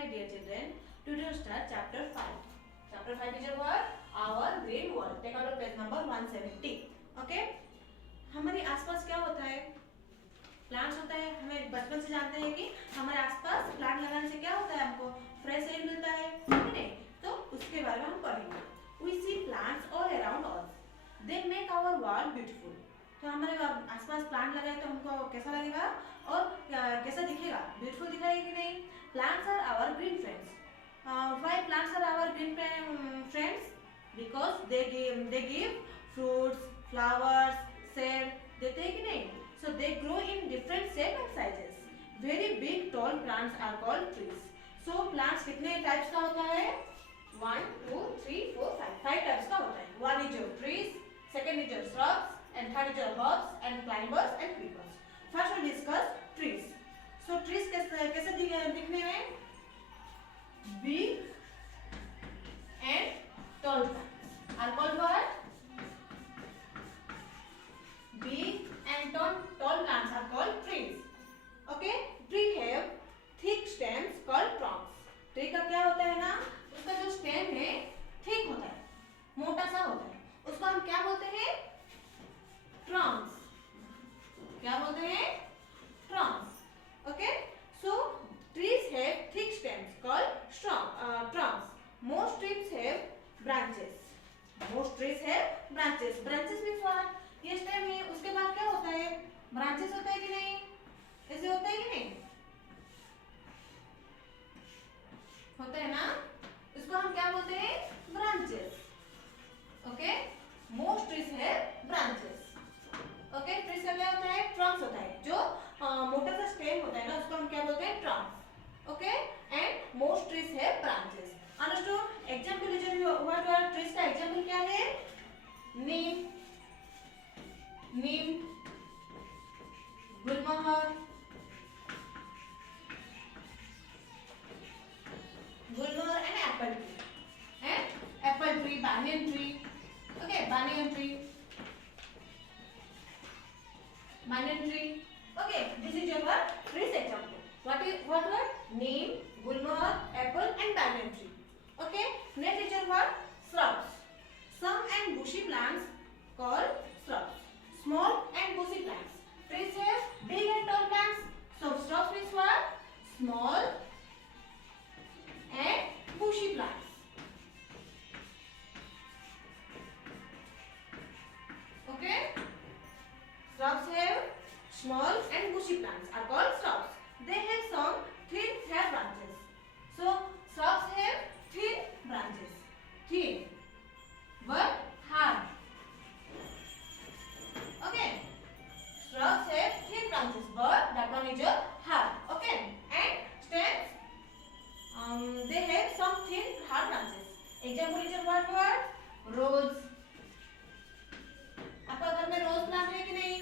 my dear children. Today we start chapter 5. Chapter 5 is what? Our green world. Take out page number 170. Okay? हमारे आसपास क्या होता है? Plants होता है. हमें बचपन से जानते हैं कि हमारे आसपास प्लांट लगाने से क्या होता है, हमको फ्रेश एयर मिलता है, ठीक है? तो उसके बारे में हम पढ़ेंगे. We see plants all around us. They make our world beautiful. तो हमारे आसपास प्लांट लगाए तो हमको कैसा लगेगा और कैसा दिखेगा? ब्यूटीफुल दिखाएगा कि नहीं? Plants are our green friends. Why plants are our green friends? Because they give fruits, flowers, shade देते हैं कि नहीं? So they grow in different shape and sizes. Very big tall plants are called trees. So plants कितने types का होता है? 1 2 3 4 5 types का होता है. One is your trees, second is your shrubs, and third is your herbs and climbers and creepers. First we discuss trees. So trees कैसे दिखने में? Big and tall plants are called what? Big and tall plants are called trees. Okay? Tree have thick stems called trunks. Tree का क्या होता है ना? उसका जो stem है thick होता है, मोटा सा होता है. उसको हम क्या बोलते हैं? Trunks. क्या बोलते हैं? Trunks. Okay? So trees have thick stems called trunks. Most trees have branches. Most trees have branches. Branches means what? ये stem है, उसके बाद क्या होता है? Branches होता है कि नहीं? ऐसे होता है कि नहीं? होता है ना? इसको हम क्या बोलते हैं? Branches. Okay? Most trees have branches. Okay, trees का क्या होता है? ट्रंक्स होता है. जो मोटा सा स्टेम होता है ना, उसको हम क्या बोलते हैं? Trunks. Okay, and most trees have branches. Understood? Example लीजिए, व्हाट आर ट्रीज का एग्जांपल क्या है? Neem, gulmohar, and apple tree, banyan tree. Okay, banyan tree. Okay, this is your what? Trees example. What were? Neem, gulmohar, apple, and banyan tree. Okay, next is your what? Shrubs. Some and bushy plants called shrubs. Small and bushy plants. Trees have big and tall plants. So shrubs means what? Small and bushy plants. Okay. Shrubs have small and bushy plants are called shrubs. They have some thin hair branches. So shrubs have thin branches. Thin but hard. Okay. Shrubs have thin branches but that one is your hard. Okay. And stems, they have some thin hard branches. Example is your what word? Rose. आपका घर में rose plant है कि नहीं?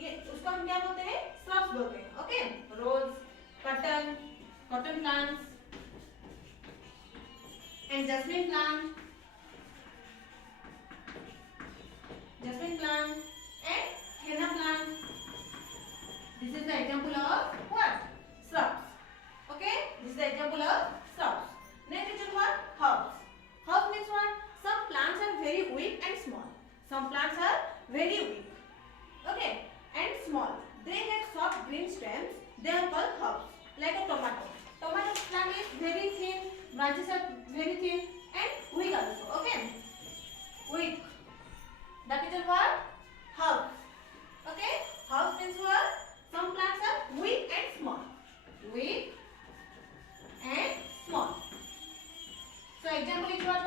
ये उसको हम क्या बोलते हैं? श्रब्स बोलते हैं. Okay, rose, cotton plants, and jasmine plant, and henna plant. This is the example of what? Shrubs. Okay, this is the example of shrubs. Next is what? Herbs. Herb means what? Some plants are very weak and small. Some plants are very weak, okay, and small. They have soft green stems. They are called herbs. Like a tomato. Tomato plant is very thin. Branches are very thin and weak also. Okay, weak. That is what? Herbs. Okay, herbs means what? Some plants are weak and small. Weak and small. So example is what?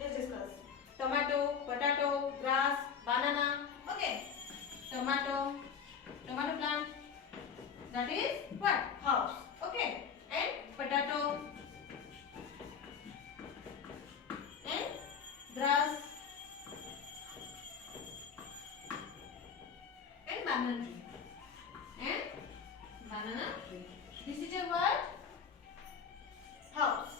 Let's discuss. Tomato, potato, grass, banana. Okay, tomato plant, that is what? Herbs. Okay, and potato and grass and banana tree. This is your what? Herbs.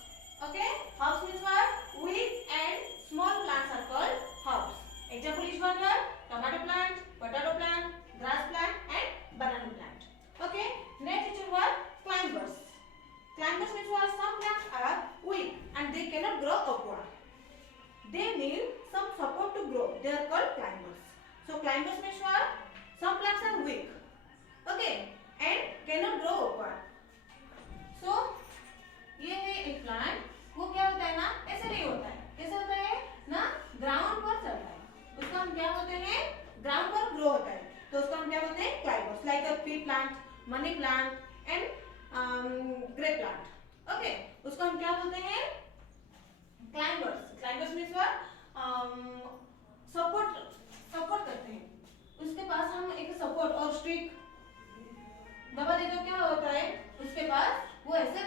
Okay, herbs means what? Weak and small plants are called herbs. Example is what? Tomato plant, potato plant, grass plant, and banana plant. Okay, next is what? Climbers. Climbers plant. Okay, उसको हम क्या बोलते हैं? Climbers. Climbers means what? Support करते हैं. उसके पास हम एक सपोर्ट और स्टिक दबा देते, तो क्या होता है उसके पास? वो ऐसे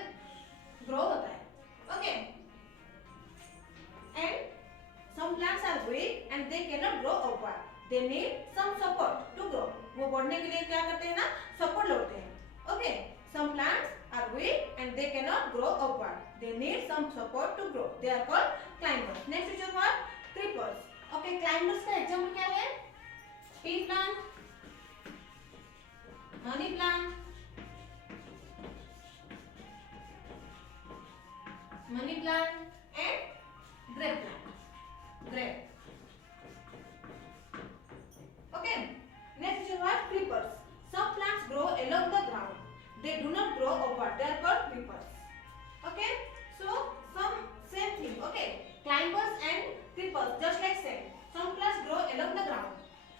ग्रो होता है. Okay, and some plants are weak and they cannot grow upward. They need some support to grow. वो बढ़ने के लिए क्या करते हैं ना? सपोर्ट लेते हैं. Okay, some plants are weak and they cannot grow upward. They need some support to grow. They are called climbers. Next is what? Creepers. Okay, climbers का एग्जांपल क्या है? Pea plant, money plant, money plant and grape plant. Grape. Okay. Next is what? Creepers. Some plants grow along the ground. They do not grow upward. They are called creepers. Okay. So some same thing. Okay. Climbers and creepers just like same. Some plants grow along the ground.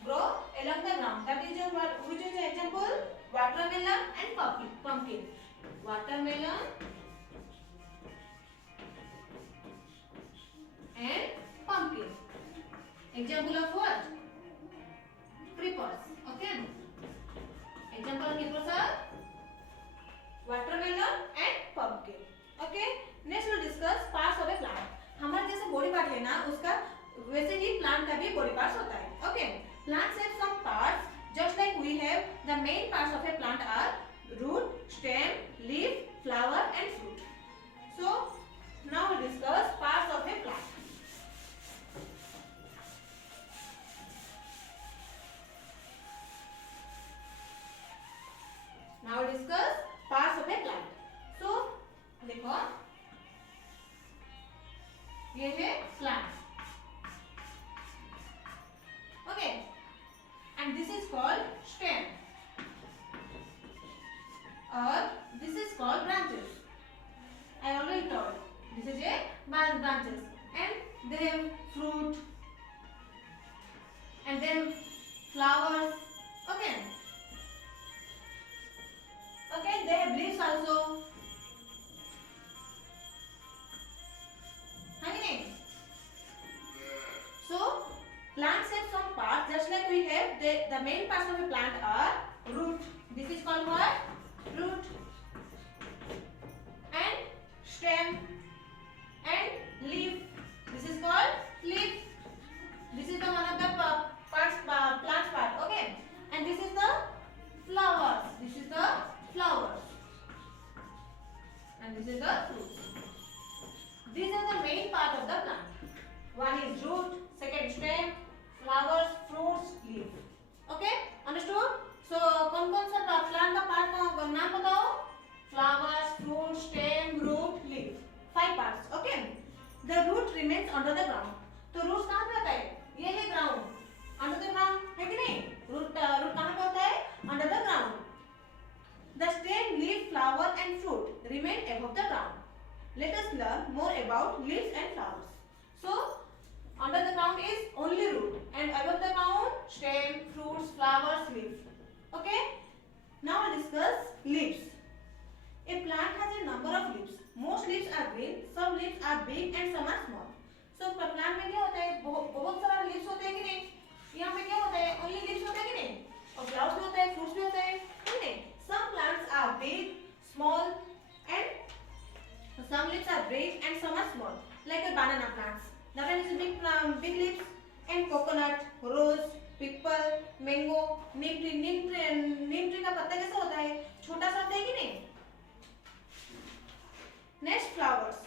Grow along the ground. That is your what? Which is the example? Watermelon and pumpkin. Watermelon and pumpkin. Example of what? Creepers. Okay. Example of creepers are watermelon and pumpkin. Okay. Next we'll discuss parts of a plant. हमारे जैसे body part है ना, उसका वैसे ही plant का भी body parts होता है. Okay. Plants have some parts just like we have. The main parts of a plant are root, stem, leaf, flower and fruit. So now we'll discuss parts of a plant. Now we'll discuss parts of a plant. So देखो ये है plant. Okay, and this is called stem or this is called branches. I already told this is a branches and they have fruit and then flowers. Okay. Okay, they have leaves also. Honey. So plants have some parts just like we have. The main parts of a plant are root. This is called what? Root. And stem and leaf. This is called leaf. This is the one of the parts, plant part. Okay. And this is the flowers. This is the flowers. And this is the fruits. These are the main part of the plant. One is root, second stem, flowers, fruits, leaf. Okay, understood? So कौन-कौन सा plant का part का नाम बताओ? Flowers, fruit, stem, root, leaf. 5 parts. Okay. The root remains under the ground. तो root कहाँ पे होता है? ये है ग्राउंड. अंडर द ग्राउंड है कि नहीं? रूट कहाँ पे होता है? Under the ground. The stem, leaf, flower and fruit remain above the ground. Let us learn more about leaves and flowers. So, under the ground is only root and above the ground stem, fruits, flowers, leaf. Okay? Now we discuss leaves. A plant has a number of leaves. Most leaves are green, some leaves are big and some are small. So, plant में क्या होता है? बहुत सारा leaves होते हैं कि नहीं? यहाँ पे क्या होता है? Only leaves होते हैं कि नहीं? और flowers भी होता है, fruits भी होता है कि नहीं? Some plants are big, small and some leaves are big and some are small. Like a banana plants. That one is big leaves and coconut, rose, pickle, mango, neem tree. Neem tree का पत्ता कैसा होता है? छोटा सा होता है कि नहीं? Next, flowers.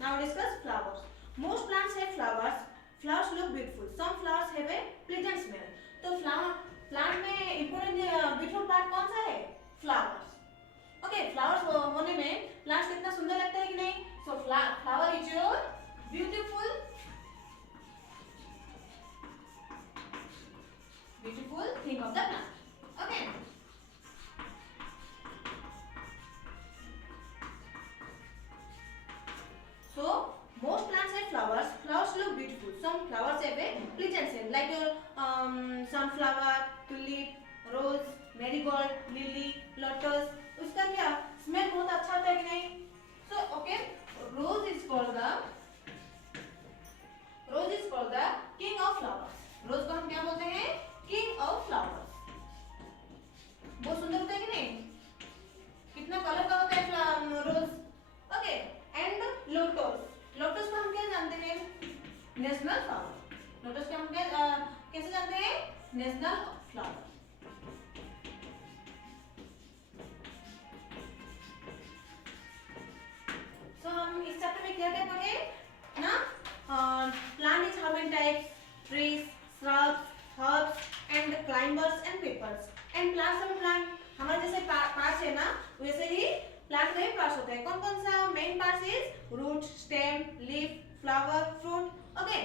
Now discuss flowers. Most plants have flowers. Flowers look beautiful. Some flowers have a pleasant smell. तो plant में important beautiful part कौन सा है? Flowers. Okay, flowers होने में plants कितना सुंदर लगता है कि नहीं? So flower is your beautiful thing of the plant. Okay. So most plants have flowers. Flowers look beautiful. Some flowers have a pleasant scent, like your sunflower, tulip, rose, marigold, lily, lotus. उसका क्या smell बहुत अच्छा होता है कि नहीं? क्या क्या पढ़े ना? Plant is how many types? Trees, shrubs, herbs and climbers and creepers and plants और प्लांट हमारे जैसे पार्ट्स है ना, वैसे ही प्लांट में पार्ट्स होते हैं. कौन कौन सा? Main parts is root, stem, leaf, flower, fruit. Okay,